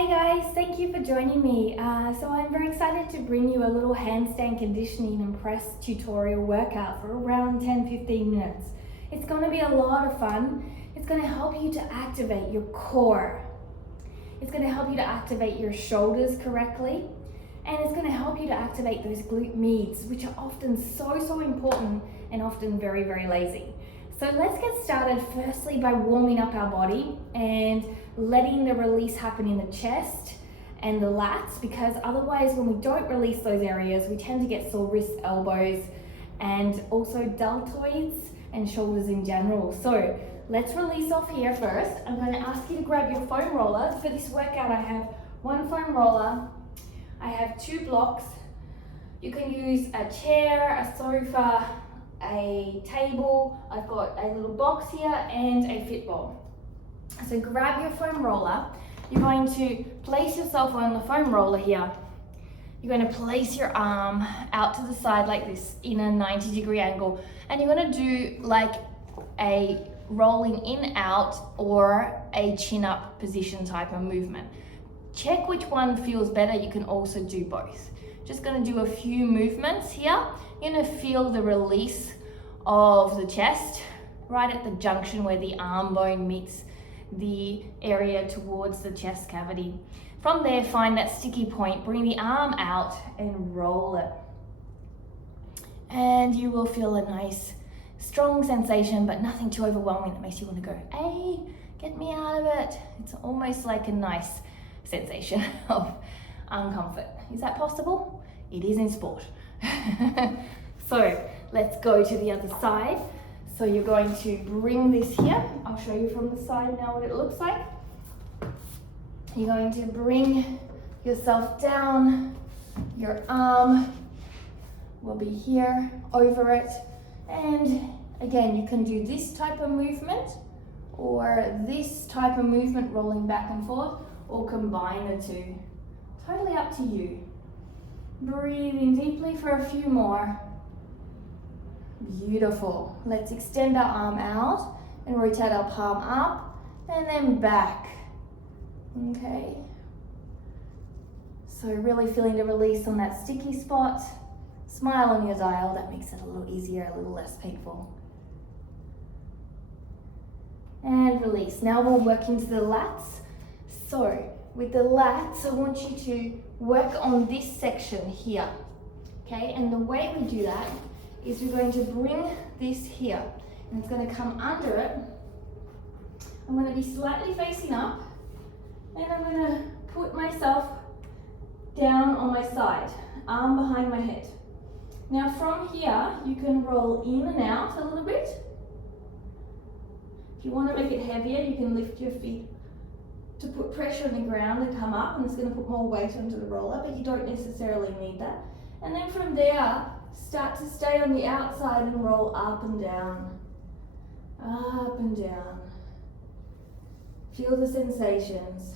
Hey guys, thank you for joining me. So I'm very excited to bring you a little handstand conditioning and press tutorial workout for around 10-15 minutes. It's going to be a lot of fun. It's going to help you to activate your core. It's going to help you to activate your shoulders correctly. And it's going to help you to activate those glute medius, which are often so important and often very lazy. So let's get started firstly by warming up our body and letting the release happen in the chest and the lats, because otherwise when we don't release those areas, we tend to get sore wrists, elbows, and also deltoids and shoulders in general. So let's release off here first. I'm going to ask you to grab your foam roller. For this workout, I have one foam roller, I have 2 blocks. You can use a chair, a sofa, a table. I've got a little box here and a fit ball. So grab your foam roller. You're going to place yourself on the foam roller here. You're going to place your arm out to the side like this in a 90-degree angle, and you're going to do like a rolling in out or a chin up position type of movement. Check which one feels better. You can also do both. Just going to do a few movements here. You're going to feel the release of the chest right at the junction where the arm bone meets the area towards the chest cavity. From there, find that sticky point, bring the arm out and roll it. And you will feel a nice, strong sensation, but nothing too overwhelming that makes you want to go, hey, get me out of it. It's almost like a nice sensation of uncomfort. Is that possible? It is in sport. So let's go to the other side. So you're going to bring this here. I'll show you from the side now what it looks like. You're going to bring yourself down. Your arm will be here over it. And again, you can do this type of movement or this type of movement, rolling back and forth, or combine the two. Totally up to you. Breathe in deeply for a few more. Beautiful. Let's extend our arm out and rotate our palm up and then back. Okay. So really feeling the release on that sticky spot. Smile on your dial. That makes it a little easier, a little less painful. And release. Now we'll work into the lats. So with the lats, I want you to work on this section here. Okay, and the way we do that is we're going to bring this here, and it's going to come under it. I'm going to be slightly facing up, and I'm going to put myself down on my side, arm behind my head. Now from here, you can roll in and out a little bit. If you want to make it heavier, you can lift your feet to put pressure on the ground and come up, and it's going to put more weight onto the roller, but you don't necessarily need that. And then from there, start to stay on the outside and roll up and down. Up and down. Feel the sensations.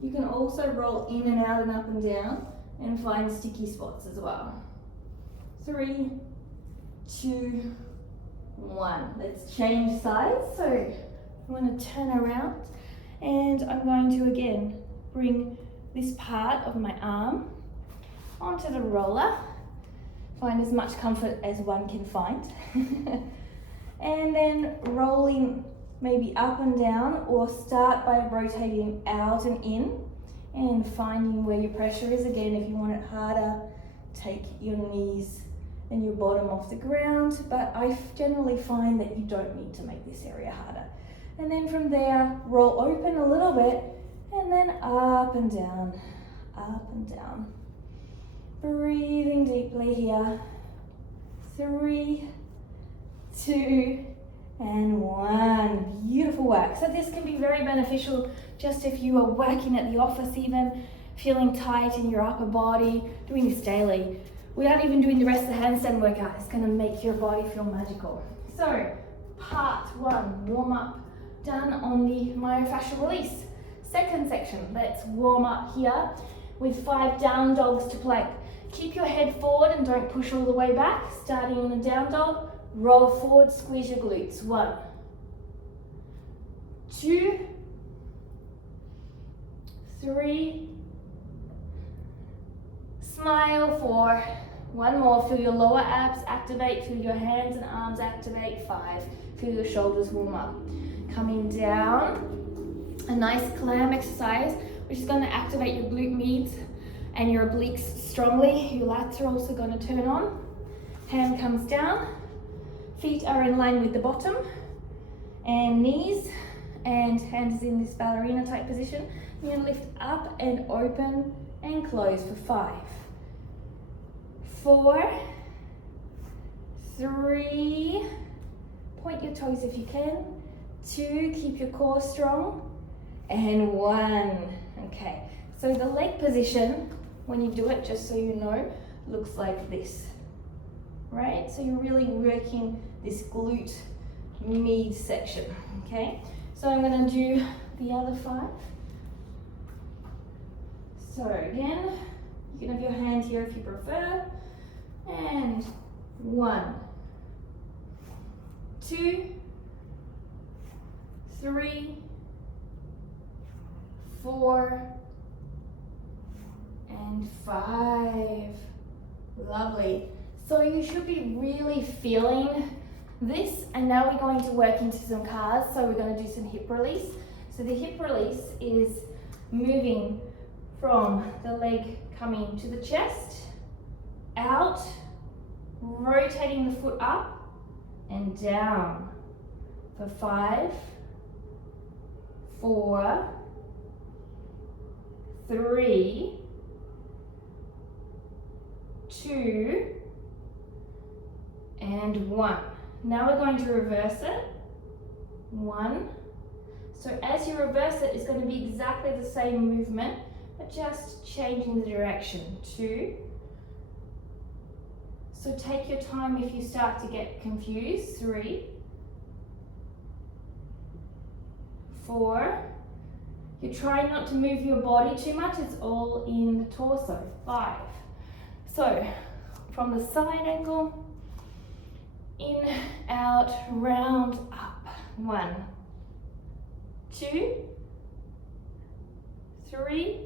You can also roll in and out and up and down and find sticky spots as well. 3, 2, 1. Let's change sides. So I'm going to turn around and I'm going to again bring this part of my arm onto the roller. Find as much comfort as one can find. And then rolling maybe up and down, or start by rotating out and in and finding where your pressure is. Again, if you want it harder, take your knees and your bottom off the ground, but I generally find that you don't need to make this area harder. And then from there, roll open a little bit and then up and down, up and down. Breathing deeply here. 3, 2, and 1. Beautiful work. So this can be very beneficial just if you are working at the office, even feeling tight in your upper body, doing this daily. Without even doing the rest of the handstand workout, it's going to make your body feel magical. So part 1, warm up, done on the myofascial release. Second section, let's warm up here with 5 down dogs to plank. Keep your head forward and don't push all the way back. Starting in the down dog, roll forward, squeeze your glutes. 1, 2, 3. Smile, 4. One more. Feel your lower abs activate. Feel your hands and arms activate. 5. Feel your shoulders warm up. Coming down. A nice clam exercise, which is going to activate your glute medius and your obliques strongly. Your lats are also going to turn on. Hand comes down. Feet are in line with the bottom. And knees and hands in this ballerina type position. You're going to lift up and open and close for 5. 4, 3, point your toes if you can. 2, keep your core strong. And 1. Okay, so the leg position, when you do it, just so you know, looks like this, right? So you're really working this glute med section, okay? So I'm gonna do the other 5. So again, you can have your hand here if you prefer. And 1, 2, 3, 4, and 5. Lovely. So you should be really feeling this, and now we're going to work into some calves. So we're going to do some hip release. So the hip release is moving from the leg coming to the chest, out, rotating the foot up and down for 5, 4, 3, 2, and 1. Now we're going to reverse it. 1. So as you reverse it, it's going to be exactly the same movement, but just changing the direction. 2. So take your time if you start to get confused. 3, 4. You're trying not to move your body too much, it's all in the torso. 5. So from the side angle, in, out, round, up. 1, 2, 3,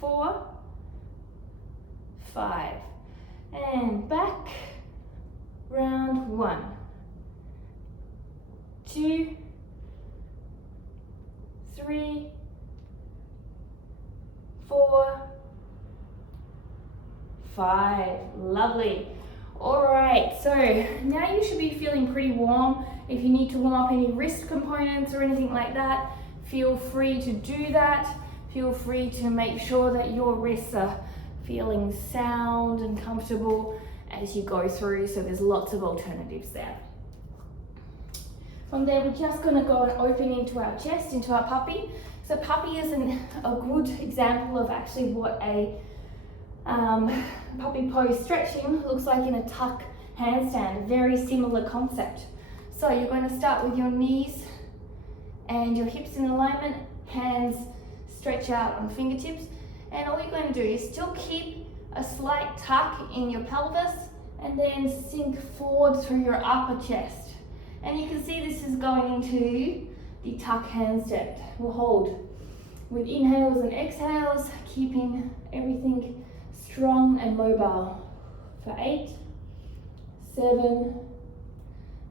4, 5. And back, round. 1, 2, 3, 4, 5. Lovely. All right, so now you should be feeling pretty warm. If you need to warm up any wrist components or anything like that, feel free to do that. Feel free to make sure that your wrists are feeling sound and comfortable as you go through, so there's lots of alternatives there. From there, we're just going to go and open into our chest, into our puppy. So puppy is a good example of actually what a puppy pose stretching looks like in a tuck handstand. Very similar concept. So you're going to start with your knees and your hips in alignment, hands stretch out on fingertips, and all you're going to do is still keep a slight tuck in your pelvis and then sink forward through your upper chest. And you can see this is going into the tuck handstand. We'll hold with inhales and exhales, keeping everything strong and mobile for 8, 7,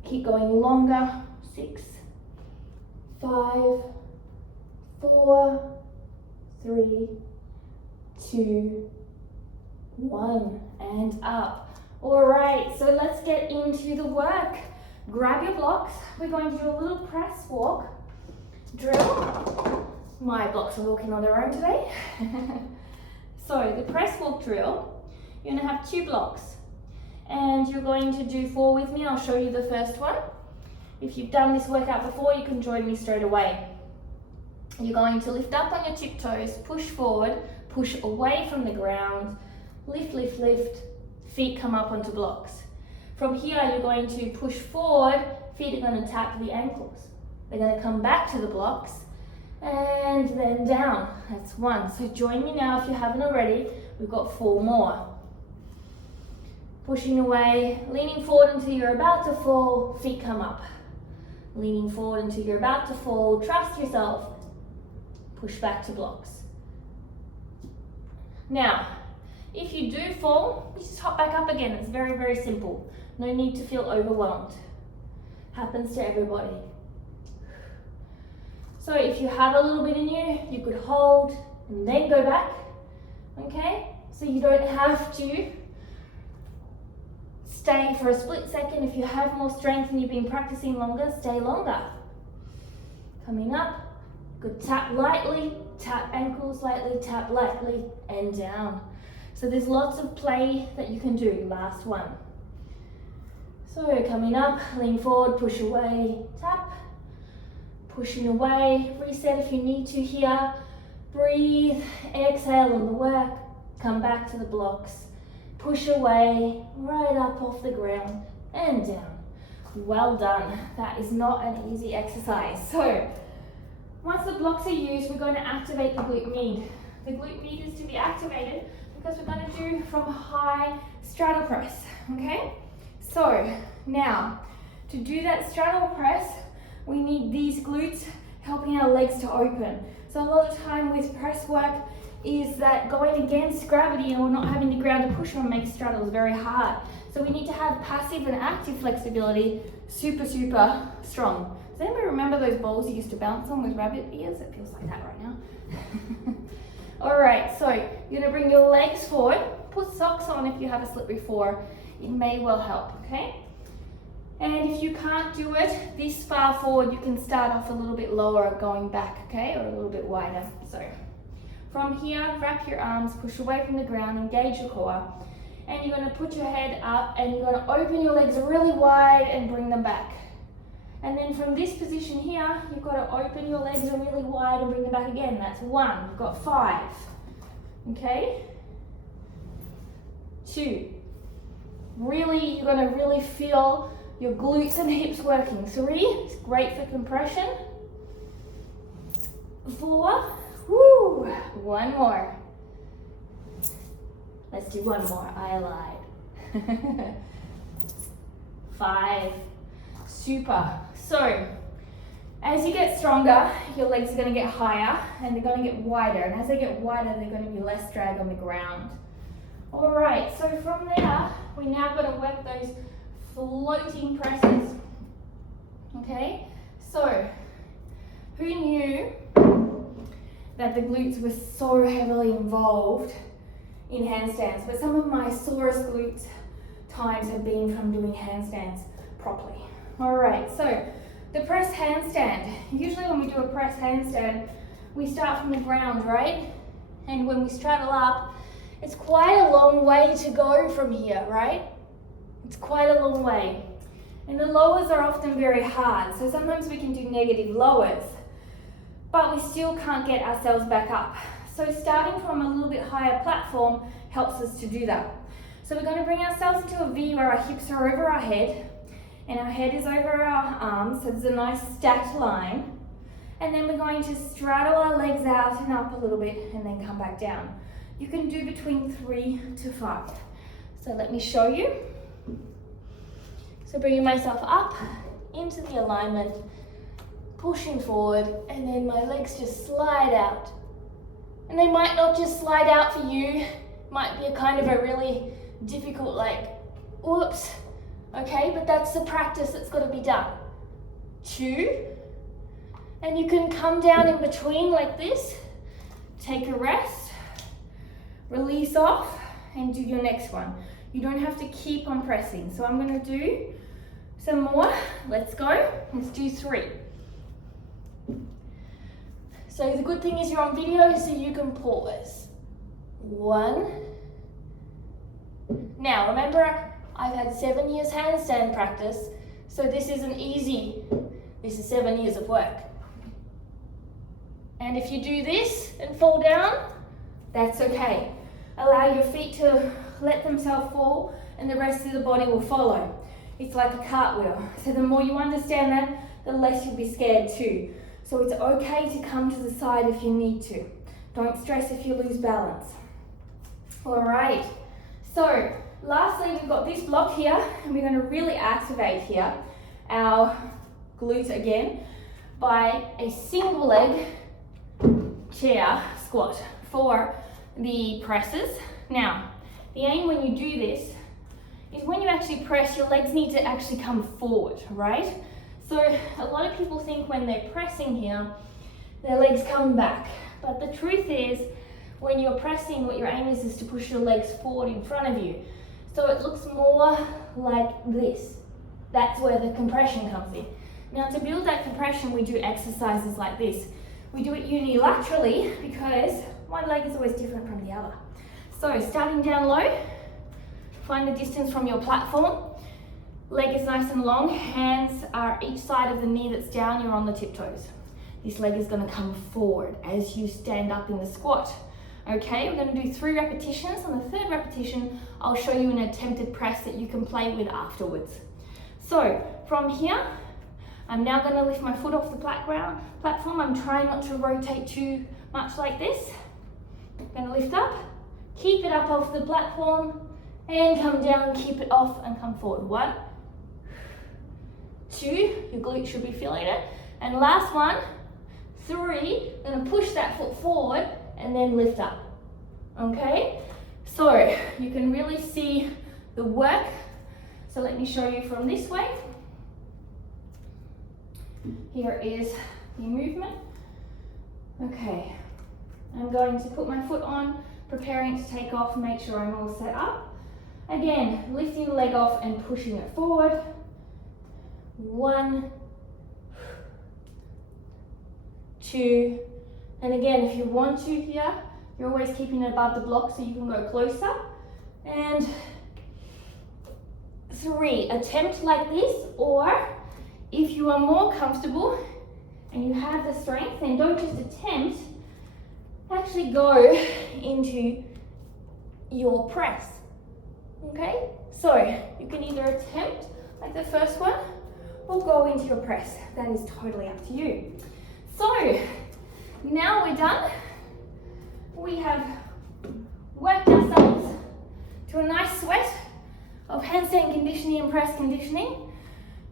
keep going longer, 6, 5, 4, 3, 2, 1, and up. All right, so let's get into the work. Grab your blocks. We're going to do a little press walk drill. My blocks are walking on their own today. So the press walk drill, you're going to have 2 blocks and you're going to do 4 with me. I'll show you the first one. If you've done this workout before, you can join me straight away. You're going to lift up on your tiptoes, push forward, push away from the ground, lift, lift, lift, feet come up onto blocks. From here, you're going to push forward, feet are going to tap the ankles. They're going to come back to the blocks and then down. That's 1. So join me now if you haven't already. We've got 4 more. Pushing away, leaning forward until you're about to fall, feet come up. Leaning forward until you're about to fall, trust yourself. push back to blocks. Now, if you do fall, you just hop back up again. It's very, very simple. No need to feel overwhelmed. Happens to everybody. So if you have a little bit in you, you could hold and then go back, okay? So you don't have to stay for a split second. If you have more strength and you've been practicing longer, stay longer. Coming up, good, tap lightly, tap ankles lightly, tap lightly, and down. So there's lots of play that you can do. Last one. So coming up, lean forward, push away, tap, pushing away, reset if you need to here, breathe, exhale on the work, come back to the blocks, push away, right up off the ground, and down. Well done. That is not an easy exercise. So once the blocks are used, we're going to activate the glute med. The glute med is to be activated because we're going to do from high straddle press, okay? So now, to do that straddle press, we need these glutes helping our legs to open. So a lot of time with press work is that going against gravity or not having the ground to push on makes straddles very hard. So we need to have passive and active flexibility super, super strong. Does anybody remember those balls you used to bounce on with rabbit ears? It feels like that right now. All right, so you're gonna bring your legs forward. Put socks on if you have a slippery floor. It may well help, okay? And if you can't do it this far forward, you can start off a little bit lower going back, okay? Or a little bit wider. So from here, wrap your arms, push away from the ground, engage your core. And you're gonna put your head up and you're gonna open your legs really wide and bring them back. And then from this position here, you've got to open your legs really wide and bring them back again. That's 1, you've got 5, okay? 2, really, you're going to really feel your glutes and hips working. 3, it's great for compression. 4, woo, 1 more. Let's do 1 more, I lied. 5, super. So, as you get stronger, your legs are going to get higher and they're going to get wider. And as they get wider, they're going to be less drag on the ground. All right, so from there, we now got to work those floating presses. Okay, so who knew that the glutes were so heavily involved in handstands? But some of my sorest glutes times have been from doing handstands properly. All right, so the press handstand. Usually when we do a press handstand, we start from the ground, right? And when we straddle up, it's quite a long way to go from here, right? It's quite a long way. And the lowers are often very hard. So sometimes we can do negative lowers, but we still can't get ourselves back up. So starting from a little bit higher platform helps us to do that. So we're going to bring ourselves into a V where our hips are over our head and our head is over our arms, so there's a nice stacked line. And then we're going to straddle our legs out and up a little bit and then come back down. You can do between 3 to 5. So let me show you. So bringing myself up into the alignment, pushing forward, and then my legs just slide out. And they might not just slide out for you, might be a kind of a really difficult, like, whoops, okay, but that's the practice that's got to be done. 2, and you can come down in between like this, take a rest, release off, and do your next one. You don't have to keep on pressing. So I'm going to do some more. Let's go. Let's do 3. So the good thing is you're on video, so you can pause. 1. Now remember, I've had 7 years handstand practice, so this isn't easy. This is 7 years of work. And if you do this and fall down, that's okay. Allow your feet to let themselves fall and the rest of the body will follow. It's like a cartwheel. So the more you understand that, the less you'll be scared too. So it's okay to come to the side if you need to. Don't stress if you lose balance. All right. So lastly, we've got this block here and we're going to really activate here our glutes again by a single leg chair squat for the presses. Now, the aim when you do this is when you actually press, your legs need to actually come forward, right? So a lot of people think when they're pressing here, their legs come back. But the truth is, when you're pressing, what your aim is to push your legs forward in front of you. So it looks more like this. That's where the compression comes in. Now to build that compression, we do exercises like this. We do it unilaterally because one leg is always different from the other. So starting down low, find the distance from your platform. Leg is nice and long, hands are each side of the knee that's down, you're on the tiptoes. This leg is gonna come forward as you stand up in the squat. Okay, we're gonna do 3 repetitions. On the 3rd repetition, I'll show you an attempted press that you can play with afterwards. So from here, I'm now gonna lift my foot off the platform. I'm trying not to rotate too much like this. I'm gonna lift up, keep it up off the platform, and come down, keep it off and come forward. 1, 2, your glute should be feeling it. And last one, 3, gonna push that foot forward and then lift up, okay? So you can really see the work. So let me show you from this way. Here is the movement. Okay, I'm going to put my foot on, preparing to take off, make sure I'm all set up. Again, lifting the leg off and pushing it forward. 1, 2, and again, if you want to here, you're always keeping it above the block so you can go closer. And 3, attempt like this, or if you are more comfortable and you have the strength, then don't just attempt, actually go into your press. Okay, so you can either attempt like the first one or go into your press. That is totally up to you. So now we're done. We have worked ourselves to a nice sweat of handstand conditioning and press conditioning.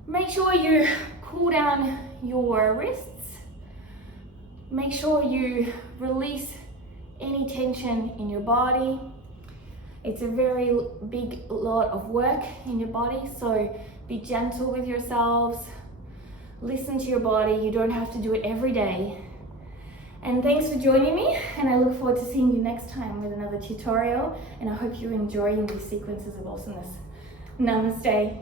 Make sure you cool down your wrists. Make sure you release any tension in your body. It's a very big lot of work in your body, so be gentle with yourselves. Listen to your body. You don't have to do it every day. And thanks for joining me, and I look forward to seeing you next time with another tutorial, and I hope you're enjoying these sequences of awesomeness. Namaste.